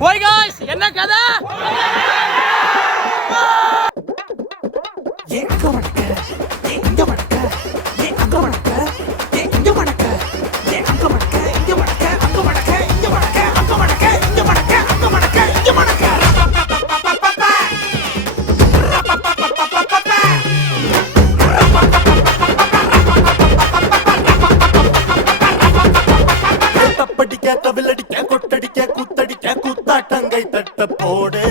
போய் गाइस என்ன கதை ஏ அங்க வடக்க ஏ இங்க வடக்க ஏ அங்க வடக்க ஏ இங்க வடக்க ஏ அங்க வடக்க இங்க வடக்க அங்க வடக்க இங்க வடக்க அங்க வடக்க இங்க வடக்க அங்க வடக்க இங்க வடக்க தப்படிக்க தவிலடிக்க கொட்டடிக்க குத்தடிக்க குத்தாட்டங்கை தட்ட போடு